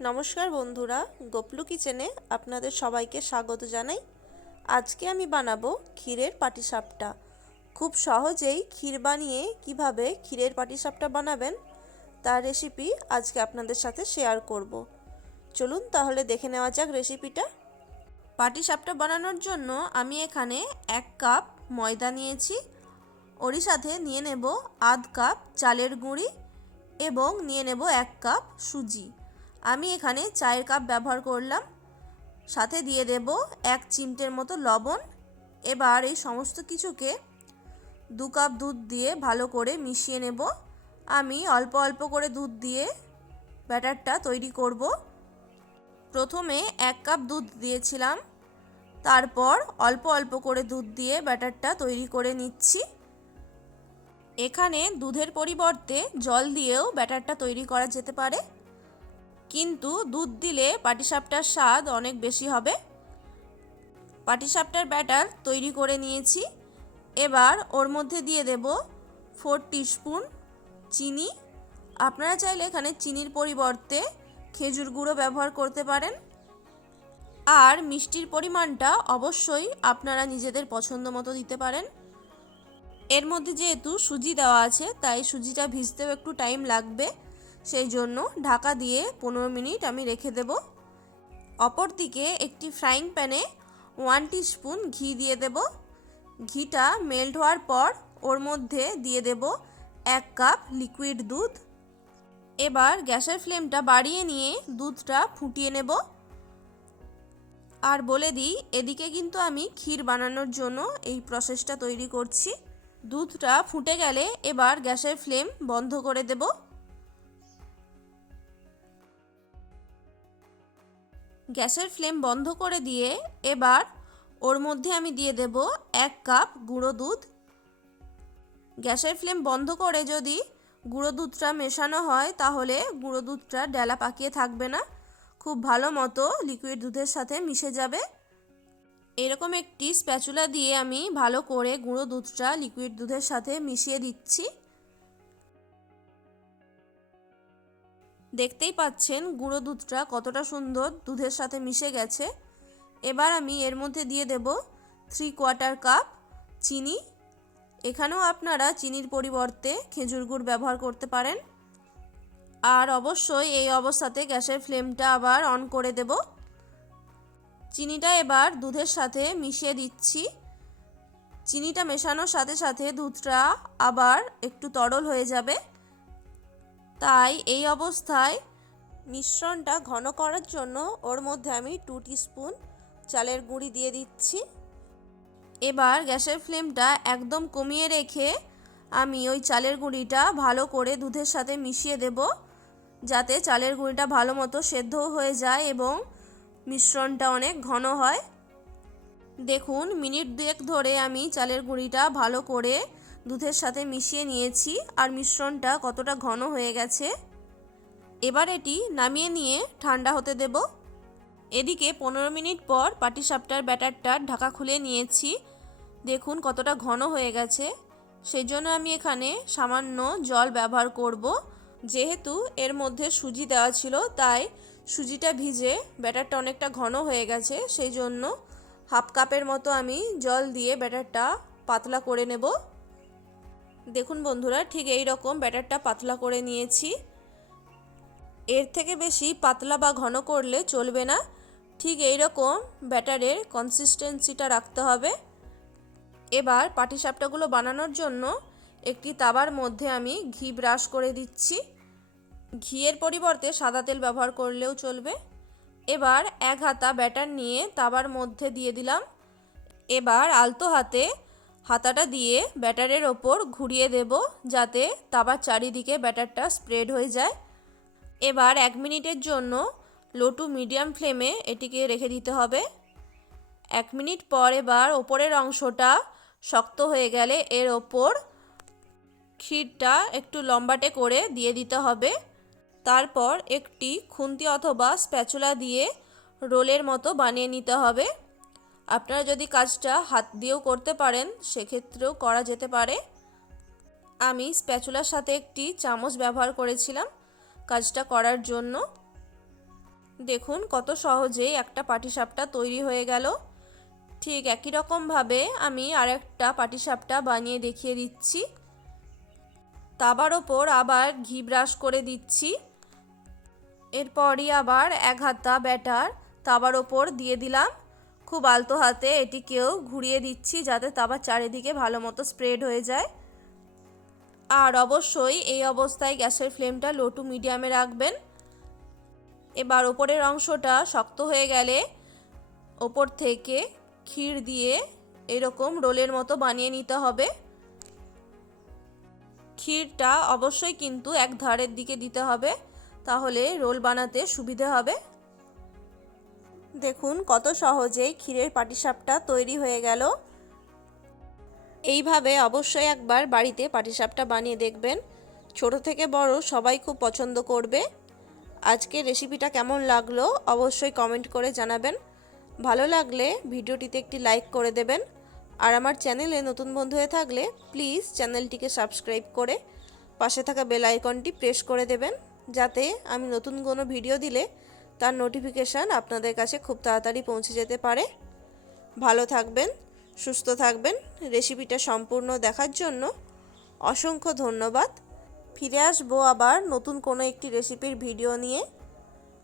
নমস্কার বন্ধুরা, গোপলু কিচেনে আপনাদের সবাইকে স্বাগত জানাই। আজকে আমি বানাবো ক্ষীরের পাটিসাপটা। খুব সহজেই ক্ষীর বানিয়ে কিভাবে ক্ষীরের পাটিসাপটা বানাবেন তার রেসিপি আজকে আপনাদের সাথে শেয়ার করব। চলুন তাহলে দেখে নেওয়া যাক রেসিপিটা। পাটিসাপটা বানানোর জন্য আমি এখানে 1 কাপ ময়দা নিয়েছি, ওরই সাথে নিয়ে নেব আধ কাপ চালের গুঁড়ি এবং নিয়ে নেব 1 কাপ সুজি। আমি এখানে চায়ের কাপ ব্যবহার করলাম, সাথে দিয়ে দেব 1 চিমটের মতো লবণ। এবার এই সমস্ত কিছুকে 2 কাপ দুধ দিয়ে ভালো করে মিশিয়ে নেব। আমি অল্প অল্প করে দুধ দিয়ে ব্যাটারটা তৈরি করব। প্রথমে 1 কাপ দুধ দিয়েছিলাম, তারপর অল্প অল্প করে দুধ দিয়ে ব্যাটারটা তৈরি করে নিচ্ছি। এখানে দুধের পরিবর্তে জল দিয়েও ব্যাটারটা তৈরি করা যেতে পারে, কিন্তু দুধ দিলে পাটিসাপটার স্বাদ অনেক বেশি হবে। পাটিসাপটার ব্যাটার তৈরি করে নিয়েছি। এবার ওর মধ্যে দিয়ে দেব 4 টিস্পুন চিনি। আপনারা চাইলে এখানে চিনির পরিবর্তে খেজুর গুঁড়ো ব্যবহার করতে পারেন। আর মিষ্টির পরিমাণটা অবশ্যই আপনারা নিজেদের পছন্দ মতো দিতে পারেন। এর মধ্যে যেহেতু সুজি দেওয়া আছে, তাই সুজিটা ভিজতেও একটু টাইম লাগবে, সেই জন্য ঢাকা দিয়ে 15 মিনিট আমি রেখে দেব। অপরদিকে একটি ফ্রাইং প্যানে 1 টিস্পুন ঘি দিয়ে দেব। ঘিটা মেল্ট হওয়ার পর ওর মধ্যে দিয়ে দেব 1 কাপ লিকুইড দুধ। এবার গ্যাসের ফ্লেমটা বাড়িয়ে নিয়ে দুধটা ফুটিয়ে নেব। আর বলে দিই, এদিকে কিন্তু আমি ক্ষীর বানানোর জন্য এই প্রসেসটা তৈরি করছি। দুধটা ফুটে গেলে এবার গ্যাসের ফ্লেম বন্ধ করে দেব। গ্যাসের ফ্লেম বন্ধ করে দিয়ে এবার ওর মধ্যে আমি দিয়ে দেব 1 কাপ গুঁড়ো দুধ। গ্যাসের ফ্লেম বন্ধ করে যদি গুঁড়ো দুধটা মেশানো হয় তাহলে গুঁড়ো দুধটা ডেলা পাকিয়ে থাকবে না, খুব ভালো মতো লিকুইড দুধের সাথে মিশে যাবে। এরকম একটি স্প্যাচুলা দিয়ে আমি ভালো করে গুঁড়ো দুধটা লিকুইড দুধের সাথে মিশিয়ে দিচ্ছি। দেখতেই পাচ্ছেন গুঁড়ো দুধটা কতটা সুন্দর দুধের সাথে মিশে গেছে। এবার আমি এর মধ্যে দিয়ে দেব 3/4 কাপ চিনি। এখানেও আপনারা চিনির পরিবর্তে খেজুর গুড় ব্যবহার করতে পারেন। আর অবশ্যই এই অবস্থাতে গ্যাসের ফ্লেমটা আবার অন করে দেব। চিনিটা এবার দুধের সাথে মিশিয়ে দিচ্ছি। চিনিটা মেশানোর সাথে সাথে দুধটা আবার একটু তরল হয়ে যাবে, তাই এই অবস্থায় মিশ্রণটা ঘন করার জন্য ওর মধ্যে আমি 2 টিস্পুন চালের গুঁড়ি দিয়ে দিচ্ছি। এবার গ্যাসের ফ্লেমটা একদম কমিয়ে রেখে আমি ওই চালের গুঁড়িটা ভালো করে দুধের সাথে মিশিয়ে দেব, যাতে চালের গুঁড়িটা ভালো মতো সেদ্ধ হয়ে যায় এবং মিশ্রণটা অনেক ঘন হয়। দেখুন, মিনিট 2 ধরে আমি চালের গুঁড়িটা ভালো করে দুধের সাথে মিশিয়ে নিয়েছি আর মিশ্রণটা কতটা ঘন হয়ে গেছে। এবার এটি নামিয়ে নিয়ে ঠান্ডা হতে দেব। এদিকে 15 মিনিট পর পাটিসাপটার ব্যাটারটা ঢাকা খুলে নিয়েছি। দেখুন কতটা ঘন হয়ে গেছে। সেই জন্য আমি এখানে সামান্য জল ব্যবহার করব। যেহেতু এর মধ্যে সুজি দেওয়া ছিল, তাই সুজিটা ভিজে ব্যাটারটা অনেকটা ঘন হয়ে গেছে, সেই জন্য হাফ কাপের মতো আমি জল দিয়ে ব্যাটারটা পাতলা করে নেব। দেখুন বন্ধুরা, ঠিক এই রকম ব্যাটারটা পাতলা করে নিয়েছি। এর থেকে বেশি পাতলা বা ঘন করলে চলবে না, ঠিক এই রকম ব্যাটারের কনসিস্টেন্সিটা রাখতে হবে। এবার পাটিসাপটাগুলো বানানোর জন্য একটি তাওয়ার মধ্যে আমি ঘি ব্রাশ করে দিচ্ছি। ঘিয়ের পরিবর্তে সাদা তেল ব্যবহার করলেও চলবে। এবার 1 হাতা ব্যাটার নিয়ে তাওয়ার মধ্যে দিয়ে দিলাম। এবার আলতো হাতে হাতাটা দিয়ে ব্যাটারের ওপর ঘুরিয়ে দেব, যাতে তাওয়ার চারিদিকে ব্যাটারটা স্প্রেড হয়ে যায়। এবার 1 মিনিটের জন্য লো টু মিডিয়াম ফ্লেমে এটিকে রেখে দিতে হবে। 1 মিনিট পর এবার ওপরের অংশটা শক্ত হয়ে গেলে এর ওপর ক্ষীরটা একটু লম্বাটে করে দিয়ে দিতে হবে। তারপর একটি খুন্তি অথবা স্প্যাচুলা দিয়ে রোলের মতো বানিয়ে নিতে হবে। আপনারা যদি কাজটা হাত দিয়েও করতে পারেন, সেক্ষেত্রেও করা যেতে পারে। আমি স্প্যাচুলার সাথে একটি চামচ ব্যবহার করেছিলাম কাজটা করার জন্য। দেখুন কত সহজেই একটা পাটিসাপটা তৈরি হয়ে গেল। ঠিক একই রকমভাবে আমি আরেকটা পাটিসাপটা বানিয়ে দেখিয়ে দিচ্ছি। তাবার ওপর আবার ঘি ব্রাশ করে দিচ্ছি। এরপরই আবার 1 হাতা ব্যাটার তাবার ওপর দিয়ে দিলাম। খুব আলতো হাতে এটিকেও ঘুরিয়ে দিচ্ছি যাতে তাবার চারিদিকে ভালো মতো স্প্রেড হয়ে যায়। আর অবশ্যই এই অবস্থায় গ্যাসের ফ্লেমটা লো টু মিডিয়ামে রাখবেন। এবার ওপরের অংশটা শক্ত হয়ে গেলে ওপর থেকে ক্ষীর দিয়ে এরকম রোলের মতো বানিয়ে নিতে হবে। ক্ষীরটা অবশ্যই কিন্তু এক ধারের দিকে দিতে হবে, তাহলে রোল বানাতে সুবিধে হবে। দেখুন কত সহজেই ক্ষীরের পাটিসাপটা তৈরি হয়ে গেল। এইভাবে অবশ্যই একবার বাড়িতে পাটিসাপটা বানিয়ে দেখবেন। ছোট থেকে বড় সবাই খুব পছন্দ করবে। আজকের রেসিপিটা কেমন লাগলো অবশ্যই কমেন্ট করে জানাবেন। ভালো লাগলে ভিডিওটিতে একটি লাইক করে দেবেন। আর আমার চ্যানেলে নতুন বন্ধু হয়ে থাকলে প্লিজ চ্যানেলটিকে সাবস্ক্রাইব করে পাশে থাকা বেল আইকনটি প্রেস করে দেবেন, যাতে আমি নতুন কোনো ভিডিও দিলে তার নোটিফিকেশান আপনাদের কাছে খুব তাড়াতাড়ি পৌঁছে যেতে পারে। ভালো থাকবেন, সুস্থ থাকবেন। রেসিপিটা সম্পূর্ণ দেখার জন্য অসংখ্য ধন্যবাদ। ফিরে আসবো আবার নতুন কোনো একটি রেসিপির ভিডিও নিয়ে।